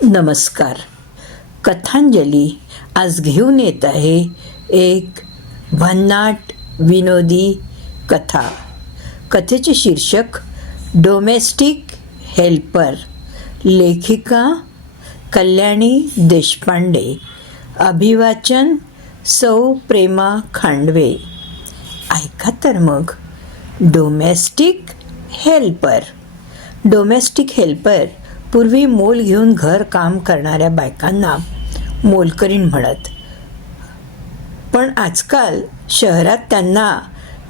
नमस्कार. कथांजली आज घेऊन येत आहे एक भन्नाट विनोदी कथा. कथेचे शीर्षक डोमेस्टिक हेल्पर लेखिका कल्याणी देशपांडे. अभिवाचन सौ प्रेमा खांडवे. ऐका तर मग डोमेस्टिक हेल्पर डोमेस्टिक हेल्पर पूर्वी मोल घेऊन घर काम करणाऱ्या बायकांना मोलकरीण म्हणत. पण आजकाल शहरात त्यांना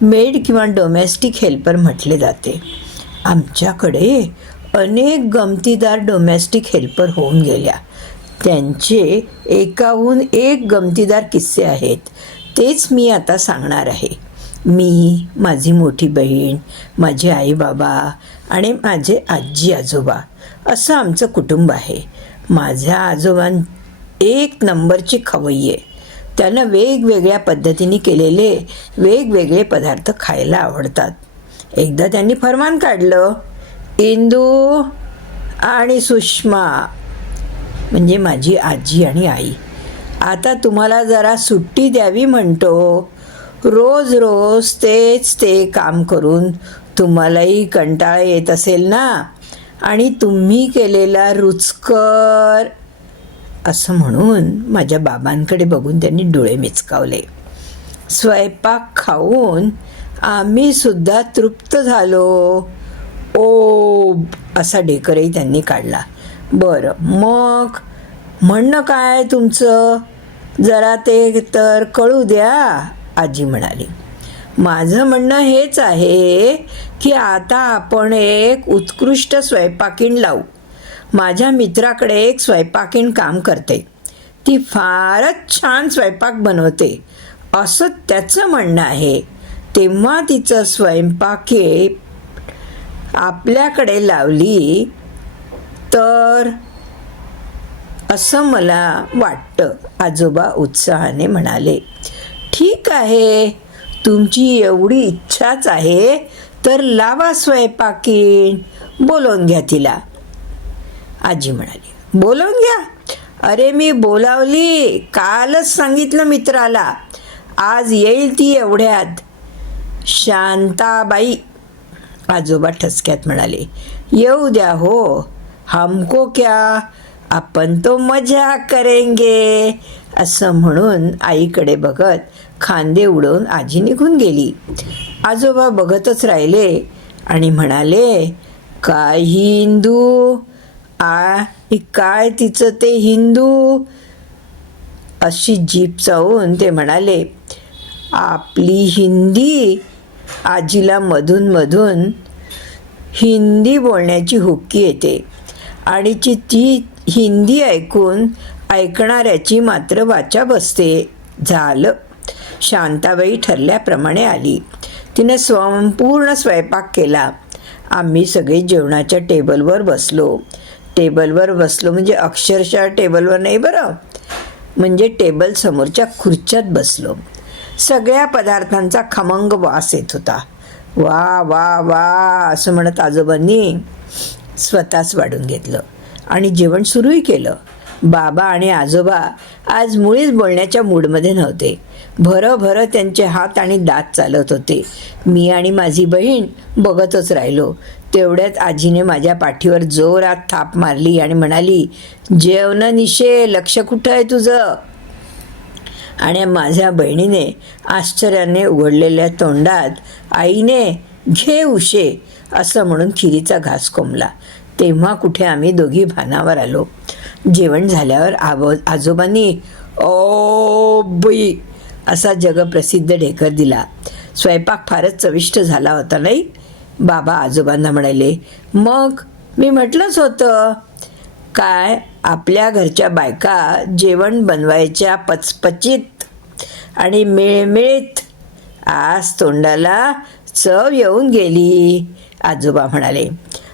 मेड किंवा डोमेस्टिक हेल्पर म्हटले जाते. आमच्याकडे अनेक गमतीदार डोमेस्टिक हेल्पर होऊन गेल्या. त्यांचे एकाहून एक गमतीदार किस्से आहेत. तेच मी आता सांगणार आहे. मी माझी मोठी बहीण माझे आई बाबा आणि माझे आजी आजोबा असं आमचं कुटुंब आहे. माझ्या आजोबां एक नंबरची खवय्ये त्यांना वेगवेगळ्या पद्धतीने केलेले वेगवेगळे पदार्थ खायला आवडतात. एकदा त्यांनी फरमान काढलं. इंदू आणि सुषमा म्हणजे माझी आजी आणि आई. आता तुम्हाला जरा सुट्टी द्यावी म्हणतो. रोज रोज तेच ते काम करून तुम्हालाही कंटाळा येत असेल ना? आणि तुम्ही केलेला रुचकर असं म्हणून माझ्या बाबांकडे बघून त्यांनी डोळे मिचकावले. स्वयंपाक खाऊन आम्ही सुद्धा तृप्त झालो. ओ असा डेकरही त्यांनी काढला. बरं मग म्हणणं काय तुमचं? जरा ते तर कळू द्या आजी म्हणाली. माझं म्हणणं हेच आहे की आता आपण एक उत्कृष्ट स्वयंपाकीण लावू. माझ्या मित्राकडे एक स्वयंपाकीण काम करते. ती फारच छान स्वयंपाक बनवते. असं त्याचं म्हणणं आहे. तेव्हा तिचं स्वयंपाके आपल्याकडे लावली तर असं मला वाटतं. आजोबा उत्साहाने म्हणाले ठीक आहे. तुमची एवढी इच्छाच आहे तर लावा स्वयंपाकीण. बोलवून घ्या तिला. आजी म्हणाली बोलवून घ्या. अरे मी बोलावली कालच सांगितलं मित्राला. आज येईल ती एवढ्यात. शांताबाई आजोबा ठसक्यात म्हणाले येऊ द्या हो हमको क्या आपण तो मजा करेंगे असं म्हणून आईकडे बघत खांदे उडवून आजी निघून गेली. आजोबा बघतच राहिले आणि म्हणाले काय ही हिंदू? आ काय तिचं ते हिंदू? अशी जीप चावून ते म्हणाले आपली हिंदी आजीला मधून मधून हिंदी बोलण्याची हुक्की येते आणि ची ती हिंदी ऐकून ऐकणाऱ्याची मात्र वाचा बसते. झालं. शांताबाई ठरल्याप्रमाणे आली. तिनं संपूर्ण स्वयंपाक केला. आम्ही सगळे जेवणाच्या टेबलवर बसलो. टेबलवर बसलो म्हणजे अक्षरशः टेबलवर नाही बरं? म्हणजे टेबल समोरच्या खुर्च्यात बसलो. सगळ्या पदार्थांचा खमंग वास येत होता. वा वा वा असं म्हणत आजोबांनी स्वतःच वाढून घेतलं. आणि जेवण सुरूही केलं. बाबा आणि आजोबा आज मुळीच बोलण्याच्या मूडमध्ये नव्हते. भरं भरं त्यांचे हात आणि दात चालत होते. मी आणि माझी बहीण बघतच राहिलो. तेवढ्यात आजीने माझ्या पाठीवर जोरात थाप मारली आणि म्हणाली जेवण निशे लक्ष कुठं आहे तुझं? आणि माझ्या बहिणीने आश्चर्याने उघडलेल्या तोंडात आईने घे उशे असं म्हणून खिरीचा घास कोंबला. तेव्हा कुठे आम्ही दोघी भानावर आलो. जेवण झाल्यावर आबो आजोबांनी ओ बुई असा जगप्रसिद्ध ढेकर दिला. स्वयंपाक फारच चविष्ट झाला होता नाही? बाबा आजोबांना म्हणाले मग मी म्हटलंच होतं काय आपल्या घरच्या बायका जेवण बनवायच्या पचपचित आणि मिळमिळीत. आज तोंडाला चव येऊन गेली आजोबा म्हणाले.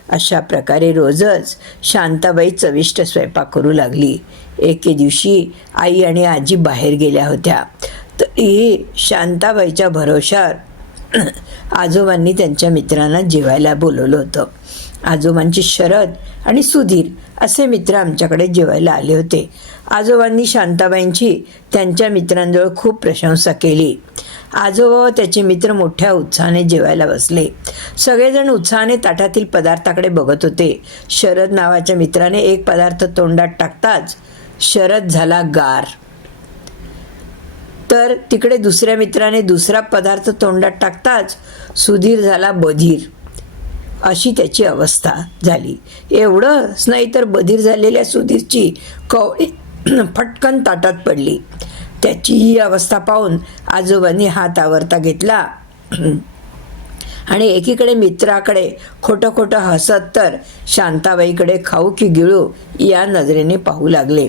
अशा प्रकारे रोजच शांताबाई चविष्ट स्वयंपाक करू लागली. एके दिवशी आई आणि आजी बाहेर गेल्या होत्या. तरीही शांताबाईच्या भरोशावर आजोबांनी त्यांच्या मित्रांना जेवायला बोलवलं होतं. आजोबांची शरद आणि सुधीर असे मित्र आमच्याकडे जेवायला आले होते. आजोबांनी शांताबाईंची त्यांच्या मित्रांजवळ खूप प्रशंसा केली. आजोबा व त्याचे मित्र मोठ्या उत्साहाने जेवायला बसले. सगळेजण उत्साहाने ताटातील पदार्थाकडे बघत होते. शरद नावाच्या मित्राने एक पदार्थ तोंडात टाकताच शरद झाला गार. तर तिकडे दुसऱ्या मित्राने दुसरा पदार्थ तोंडात टाकताच सुधीर झाला बधीर. अशी त्याची अवस्था झाली. एवढंच नाही तर बधीर झालेल्या सुधीरची कवळी फटकन ताटात पडली. त्याची ही अवस्था पाहून आजोबांनी हात आवरता घेतला. आणि एकीकडे मित्राकडे खोटं खोटं हसत तर शांताबाईकडे खाऊ की गिळू या नजरेने पाहू लागले.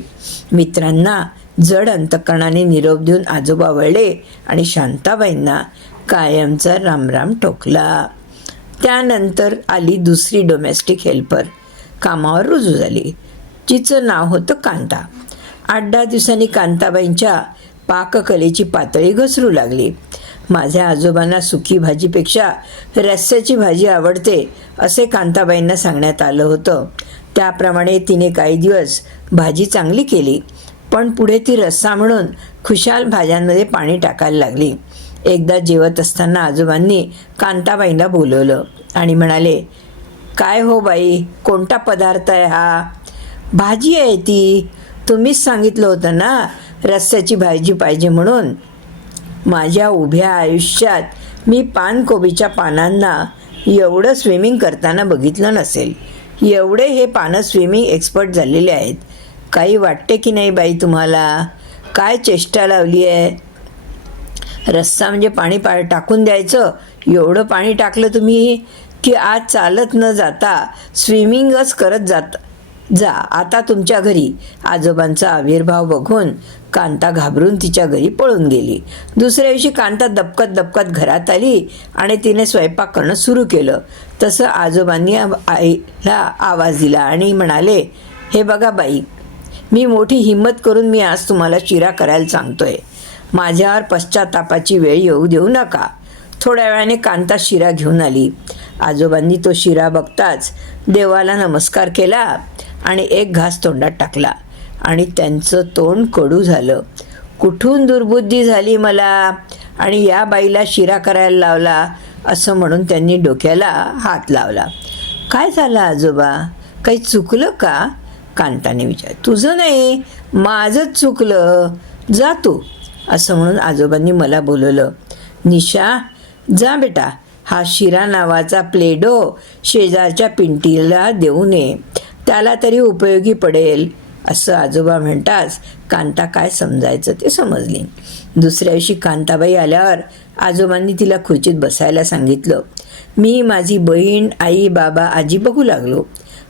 मित्रांना जड अंतकरणाने निरोप देऊन आजोबा वळले आणि शांताबाईंना कायमचा रामराम ठोकला त्यानंतर आली दुसरी डोमेस्टिक हेल्पर कामावर रुजू झाली. जिचं नाव होतं कांता. आठ दहा दिवसांनी कांताबाईंच्या पाककलेची पातळी घसरू लागली. माझ्या आजोबांना सुकी भाजीपेक्षा रस्स्याची भाजी आवडते असे कांताबाईंना सांगण्यात आलं होतं. त्याप्रमाणे तिने काही दिवस भाजी चांगली केली पण पुढे ती रस्सा म्हणून खुशाल भाज्यांमध्ये पाणी टाकायला लागली. एकदा जेवत असताना आजोबांनी कांताबाईंना बोलवलं आणि म्हणाले काय हो बाई कोणता पदार्थ आहे हा? भाजी आहे ती. तुम्हीच सांगितलं होतं ना रस्त्याची भाजी पाहिजे म्हणून. माझ्या उभ्या आयुष्यात मी पानकोबीच्या पानांना एवढं स्विमिंग करताना बघितलं नसेल. एवढे हे पानं स्विमिंग एक्सपर्ट झालेले आहेत. काही वाटते की नाही बाई तुम्हाला? काय चेष्टा लावली आहे रस्सा म्हणजे पाणी पा टाकून द्यायचं. एवढं पाणी टाकलं तुम्ही की आज चालत न जाता स्विमिंगच करत जात जा. आता तुमच्या घरी. आजोबांचा आविर्भाव बघून कांता घाबरून तिच्या घरी पळून गेली. दुसऱ्या दिवशी कांता दपकत दपकत घरात आली आणि तिने स्वयंपाक करणं सुरू केलं. तसं आजोबांनी आईला आवाज दिला आणि म्हणाले हे बघा बाई मी मोठी हिंमत करून मी आज तुम्हाला शिरा करायला सांगतोय. माझ्यावर पश्चातापाची वेळ येऊ देऊ नका. थोड्या वेळाने कांता शिरा घेऊन आली. आजोबांनी तो शिरा बघताच देवाला नमस्कार केला आणि एक घास तोंडात टाकला. आणि त्यांचं तोंड कडू झालं. कुठून दुर्बुद्धी झाली मला? आणि या बाईला शिरा करायला लावला असं म्हणून त्यांनी डोक्याला हात लावला. काय झालं आजोबा? काही चुकलं का? कांताने विचार. तुझं नाही माझंच चुकलं. जा तू. असं म्हणून आजोबांनी मला बोलवलं. निशा जा बेटा हा शिरा नावाचा प्लेडो शेजारच्या पिंटीला देऊ नये. त्याला तरी उपयोगी पडेल असं आजोबा म्हणताच कांता काय समजायचं ते समजली. दुसऱ्या दिवशी कांताबाई आल्यावर आजोबांनी तिला खुर्चीत बसायला सांगितलं. मी माझी बहीण आई बाबा आजी बघू लागलो.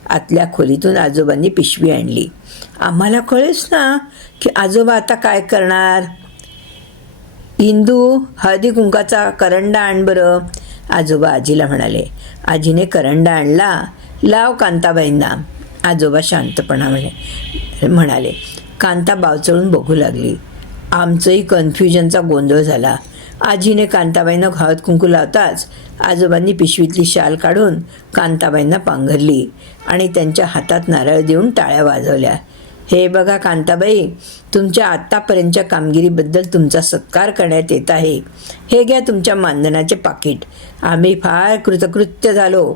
आतल्या खोलीतून आजोबांनी पिशवी आणली. आम्हाला कळेच ना की आजोबा आता काय करणार? इंदू हळदी कुंकाचा करंडा आण बरं. आजोबा आजीला म्हणाले आजीने करंडा आणला. लाव कांताबाईंना. आजोबा शांतपणा म्हणे म्हणाले कांता बावचळून बघू लागली. आमचंही कन्फ्युजनचा गोंधळ झाला. आजीने कांताबाईंना हळद कुंकू लावताच आजोबांनी पिशवीतली शाल काढून कांताबाईंना पांघरली आणि त्यांच्या हातात नारळ देऊन टाळ्या वाजवल्या. हे बघा कांताबाई तुमच्या आत्तापर्यंतच्या कामगिरीबद्दल तुमचा सत्कार करण्यात येत आहे. हे घ्या तुमच्या मानधनाचे पाकिट. आम्ही फार कृतकृत्य झालो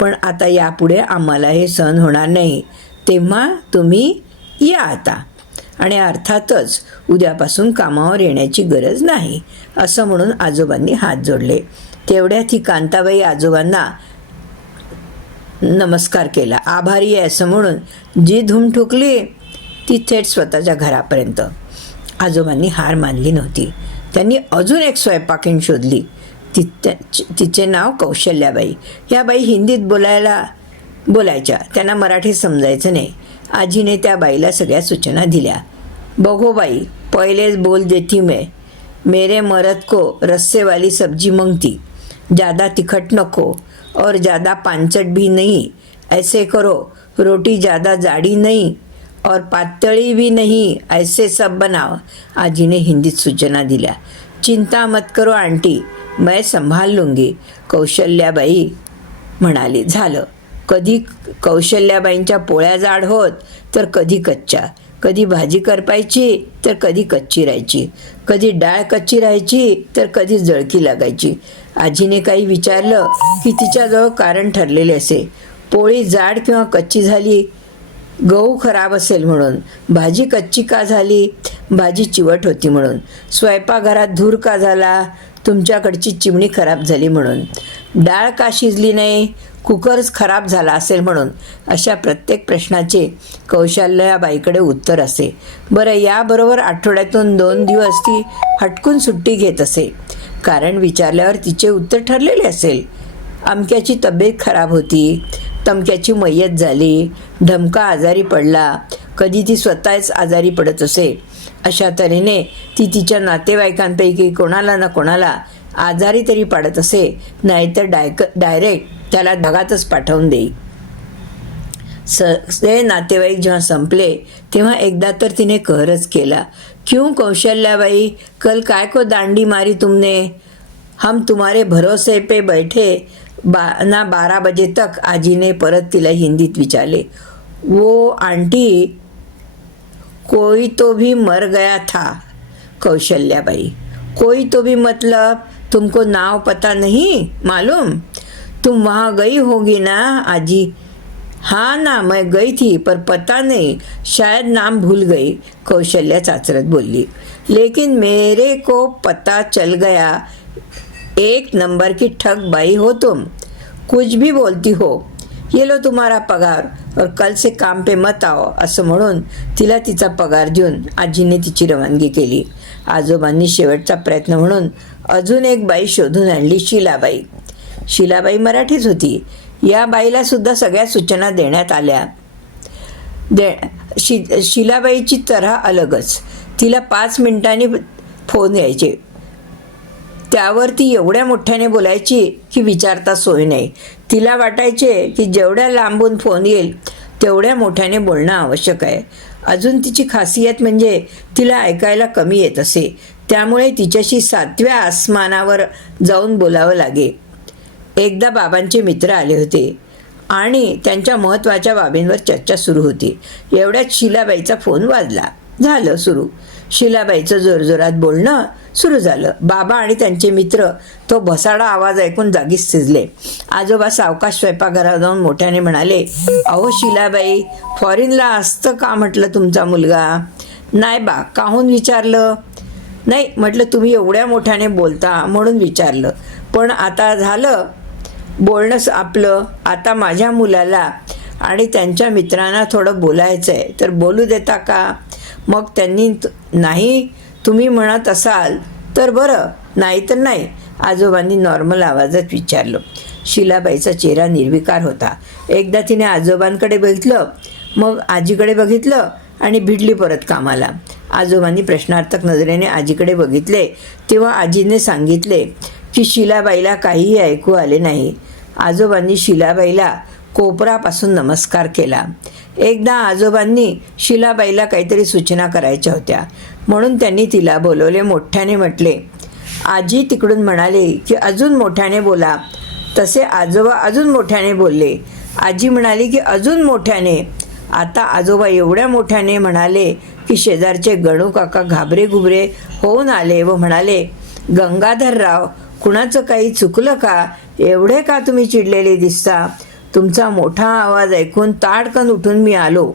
पण आता यापुढे आम्हाला हे सहन होणार नाही. तेव्हा तुम्ही या आता. आणि अर्थातच उद्यापासून कामावर येण्याची गरज नाही असं म्हणून आजोबांनी हात जोडले. तेवढ्यात ही कांताबाई आजोबांना नमस्कार केला. आभारी आहे असं म्हणून जी धूम ठोकली ती थेट स्वतःच्या घरापर्यंत. आजोबांनी हार मानली नव्हती. त्यांनी अजून एक स्वयंपाकीण शोधली. ति त्या- तिचे नाव कौशल्याबाई. या बाई हिंदीत बोलायला बोलायच्या. त्यांना मराठी समजायचं नाही. आजीने त्या बाईला सगळ्या सूचना दिल्या. बघो बाई पहिलेच बोल देती मे. मेरे मरत को रस्से वाली सब्जी मंगती. ज़्यादा तिखट नको और ज़्यादा पांचट भी नहीं. ऐसे करो. रोटी ज़्यादा जाड़ी नहीं. और पातळी भी नहीं ऐसे सब बनाओ। आजीने हिंदीत सूचना दिल्या। चिंता मत करो आंटी। मैं संभाल लूंगी। कौशल्याबाई म्हणाली झालं. कधी कौशल्याबाईंच्या पोळ्या जाड होत तर कधी कच्च्या. कधी भाजी करपायची तर कधी कच्ची राहायची. कधी डाळ कच्ची राहायची तर कधी जळकी लागायची. आजीने काही विचारलं की तिच्याजवळ कारण ठरलेले असे. पोळी जाड किंवा कच्ची झाली गहू खराब असेल म्हणून भाजी कच्ची का झाली? भाजी चिवट होती म्हणून. स्वयंपाकघरात धूर का झाला? तुमच्याकडची चिमणी खराब झाली म्हणून. डाळ का शिजली नाही? कुकरच खराब झाला असेल म्हणून. अशा प्रत्येक प्रश्नाचे कौशल्याबाईकडे उत्तर असे. बरं याबरोबर आठवड्यातून दोन दिवस ती हटकून सुट्टी घेत असे. कारण विचारल्यावर तिचे उत्तर ठरलेले असेल. अमक्याची तब्येत खराब होती. तमक्याची मैयत झाली. ढमका आजारी पडला. कधी ती स्वतःच आजारी पडत असे. अशा तऱ्हेने ती तिच्या नातेवाईकांपैकी कोणाला ना कोणाला आजारी तरी पाडत असे. नाहीतर डायक डायरेक्ट त्याला ढगातच पाठवून देई. सगळे नातेवाईक जेव्हा संपले तेव्हा एकदा तर तिने कहरच केला. क्यों कौशल्याबाई? कल काय को दांडी मारी तुमने? हम तुम्हारे भरोसे पे बैठे. बा ना बारा बजे तक आजीने परत तिला हिंदीत विचारले वो आंटी कोई तो भी मर गया था कौशल्याबाई. कोई तो भी मतलब तुमको नाव पता नहीं? मालूम? तुम वहाँ गई होगी ना आजी? हाँ ना मैं गई थी पर पता नहीं शायद नाम भूल गई कौशल्या चाचरत बोली लेकिन मेरे को पता चल गया एक नंबर की ठग बाई हो तुम। कुछ भी बोलती हो ये लो तुम्हारा पगार और कल से काम पे मत आओ असं म्हणून तिला तिचा पगार देऊन आजीने तिची रवानगी केली। आजोबांनी शेवटचा प्रयत्न म्हणून अजून एक बाई शोधून आणली शिलाबाई। शिलाबाई मराठीच होती। या बाईला सुद्धा सगळ्या सूचना देण्यात आल्या। दे शि शिलाबाईची तऱ्हा अलगच। तिला पाच मिनिटांनी फोन यायचे। त्यावर ती एवढ्या मोठ्याने बोलायची की विचारता सोय नाही. तिला वाटायचे की जेवढ्या लांबून फोन येईल तेवढ्या मोठ्याने बोलणं आवश्यक आहे. अजून तिची खासियत म्हणजे तिला ऐकायला कमी येत असे. त्यामुळे तिच्याशी सातव्या आसमानावर जाऊन बोलावं लागे. एकदा बाबांचे मित्र आले होते आणि त्यांच्या महत्त्वाच्या बाबींवर चर्चा सुरू होती. एवढ्यात शिलाबाईचा फोन वाजला. झालं सुरू. शिलाबाईचं जोरजोरात बोलणं सुरू झालं. बाबा आणि त्यांचे मित्र तो भसाडा आवाज ऐकून जागीच शिजले आजोबा सावकाश स्वयंपाकघरात जाऊन मोठ्याने म्हणाले अहो शिलाबाई फॉरेनला असतं का म्हटलं तुमचा मुलगा? नाही बा काहून विचारलं? नाही म्हटलं तुम्ही एवढ्या मोठ्याने बोलता म्हणून विचारलं. पण आता झालं बोलणं आपलं. आता माझ्या मुलाला आणि त्यांच्या मित्रांना थोडं बोलायचं आहे तर बोलू देता का? मग त्यांनी त- नाही तुम्ही म्हणत असाल तर बरं नाही तर नाही. आजोबांनी नॉर्मल आवाजात विचारलं. शिलाबाईचा चेहरा निर्विकार होता. एकदा तिने आजोबांकडे बघितलं मग आजीकडे बघितलं आणि भिडली परत कामाला. आजोबांनी प्रश्नार्थक नजरेने आजीकडे बघितले. तेव्हा आजीने सांगितले की शिलाबाईला काहीही ऐकू आले नाही. आजोबांनी शिलाबाईला कोपरापासून नमस्कार केला. एकदा आजोबांनी शिलाबाईला काहीतरी सूचना करायच्या होत्या. म्हणून त्यांनी तिला बोलवले मोठ्याने म्हटले आजी तिकडून म्हणाले की अजून मोठ्याने बोला. तसे आजोबा अजून मोठ्याने बोलले. आजी म्हणाली की अजून मोठ्याने. आता आजोबा एवढ्या मोठ्याने म्हणाले की शेजारचे गणू काका घाबरे घुबरे होऊन आले व म्हणाले गंगाधरराव कुणाचं काही चुकलं का? एवढे का तुम्ही चिडलेले दिसता? तुमचा मोठा आवाज ऐकून ताडकन उठून मी आलो.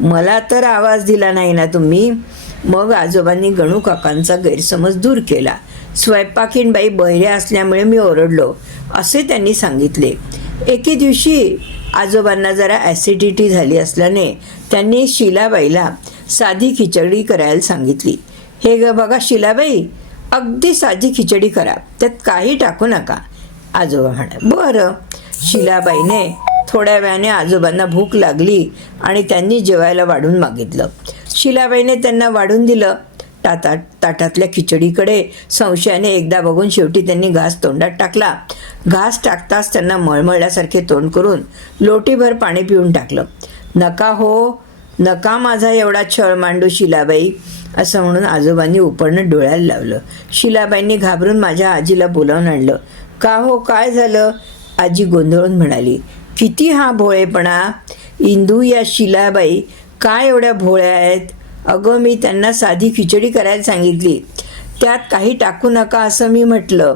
मला तर आवाज दिला नाही ना तुम्ही. मग आजोबांनी गणू काकांचा गैरसमज दूर केला. स्वयंपाकीणबाई बहिऱ्या असल्यामुळे मी ओरडलो. असे त्यांनी सांगितले. एके दिवशी आजोबांना जरा ॲसिडिटी झाली असल्याने त्यांनी शिलाबाईला साधी खिचडी करायला सांगितली. हे ग बघा शिलाबाई अगदी साधी खिचडी करा. त्यात काही टाकू नका. आजोबा म्हणा बरं. शिलाबाईने थोड्या वेळाने आजोबांना भूक लागली आणि त्यांनी जेवायला वाढून मागितलं. शिलाबाईने त्यांना वाढून दिलं. ताटात ताटातल्या खिचडीकडे संशयाने एकदा बघून शेवटी त्यांनी घास तोंडात टाकला. घास टाकताच त्यांना मळमळल्यासारखे तोंड करून लोटीभर पाणी पिऊन टाकलं. नका हो नका माझा एवढा छळ मांडू शिलाबाई असं म्हणून आजोबांनी उपरणं डोळ्याला लावलं. शिलाबाईंनी घाबरून माझ्या आजीला बोलावून आणलं. का हो काय झालं? आजी गोंधळून म्हणाली किती हा भोळेपणा? इंदू या शिलाबाई काय एवढ्या भोळ्या आहेत? अगं मी त्यांना साधी खिचडी करायला सांगितली. त्यात काही टाकू नका असं मी म्हटलं.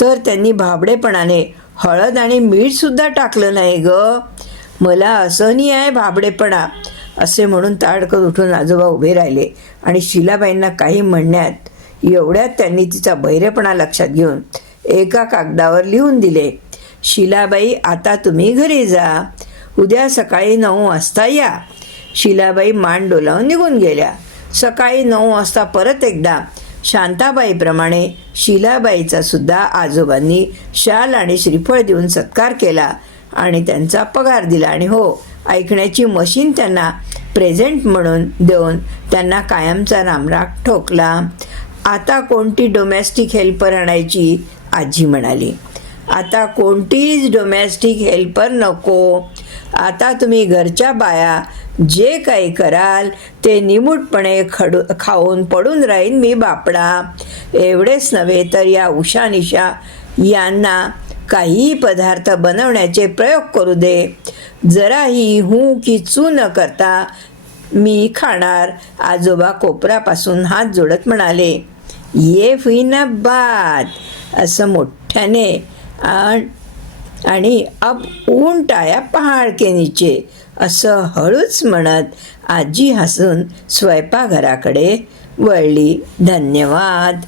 तर त्यांनी भाबडेपणाने हळद आणि मीठसुद्धा टाकलं नाही ग. मला असहनीय आहे भाबडेपणा असे म्हणून ताडकत उठून आजोबा उभे राहिले आणि शिलाबाईंना काही म्हणण्यात एवढ्यात त्यांनी तिचा बहिरेपणा लक्षात घेऊन एका कागदावर लिहून दिले. शिलाबाई आता तुम्ही घरी जा. उद्या सकाळी नऊ वाजता या. शिलाबाई मान डोलावून निघून गेल्या. सकाळी नऊ वाजता परत एकदा शांताबाईप्रमाणे शिलाबाईचा सुद्धा आजोबांनी शाल आणि श्रीफळ देऊन सत्कार केला आणि त्यांचा पगार दिला. आणि हो ऐकण्याची मशीन त्यांना प्रेझेंट म्हणून देऊन त्यांना कायमचा रामराग ठोकला. आता कोणती डोमेस्टिक हेल्पर आणायची? आजी म्हणाली. आता कोणतीच डोमेस्टिक हेल्पर नको. आता तुम्ही घरच्या बाया जे काही कराल ते निमूटपणे खडू खाऊन पडून राहीन मी बापडा. एवढेच नव्हे तर या उषा निशा यांना काहीही पदार्थ बनवण्याचे प्रयोग करू दे. जराही हू की चू न करता मी खाणार. आजोबा कोपरापासून हात जोडत म्हणाले ये फुईना बात असं मोठ्याने आणि अब ऊंट आया पहाड के नीचे असं हळूच म्हणत आजी हसून स्वयंपाकघराकडे वळली. धन्यवाद.